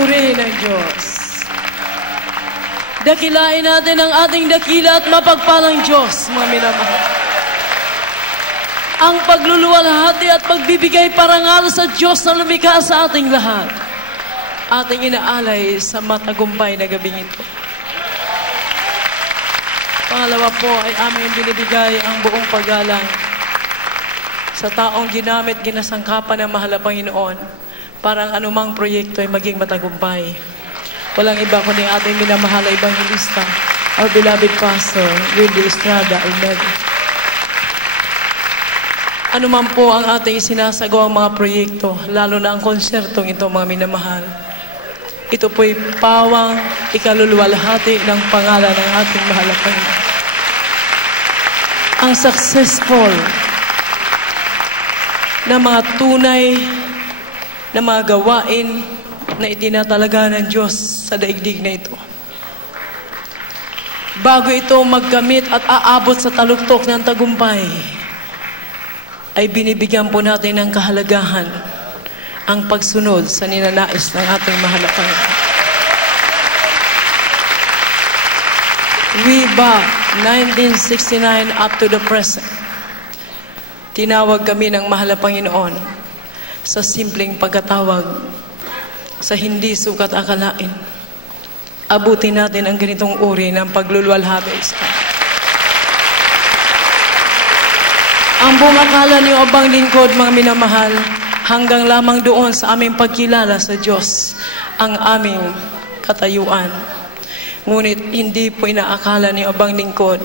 purihin ng Diyos. Dakilain natin ang ating dakila at mapagpalang Diyos, mga minamahal. Ang pagluluwalhati at pagbibigay parangal sa Diyos na lumikha sa ating lahat, ating inaalay sa matagumpay na gabing ito. Pangalawa po ay aming binibigay ang buong paggalang sa taong ginamit, ginasangkapan ng mahal na Panginoon para ang anumang proyekto ay maging matagumpay. Walang iba kundi ating minamahal na Evangelista, our beloved Pastor, Wildy Estrada Almeida. Ano man po ang ating isinasagawang mga proyekto, lalo na ang konsertong ito, mga minamahal, ito po'y pawang ikaluluwalhati ng pangalan ng ating mahal na Panginoon. Ang successful na mga tunay na mga gawain na itinatalaga ng Diyos sa daigdig na ito. Bago ito magkamit at aabot sa taluktok ng tagumpay, ay binibigyan po natin ng kahalagahan ang pagsunod sa ninanais ng ating mahal na Panginoon. Way back 1969 up to the present, tinawag kami ng mahal na Panginoon sa simpleng pagkatawag sa hindi sukat akalain. Abutin natin ang ganitong uri ng pagluluwalhati sa Kanya. Ang buong akala niyo abang lingkod, mga minamahal, hanggang lamang doon sa aming pagkilala sa Diyos, ang aming katayuan. Ngunit hindi po inaakala niyo abang lingkod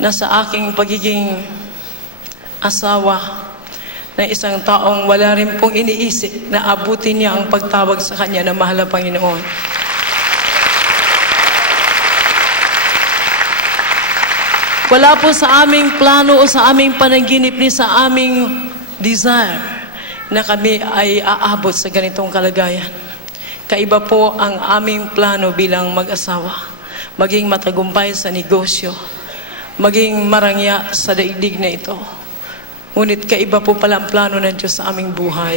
na sa aking pagiging asawa na isang taong wala rin pong iniisip na abutin niya ang pagtawag sa Kanya na mahal na Panginoon. Wala po sa aming plano o sa aming panaginip ni sa aming desire na kami ay aabot sa ganitong kalagayan. Kaiba po ang aming plano bilang mag-asawa. Maging matagumpay sa negosyo. Maging marangya sa daigdig na ito. Ngunit kaiba po pala ang plano ng Diyos sa aming buhay.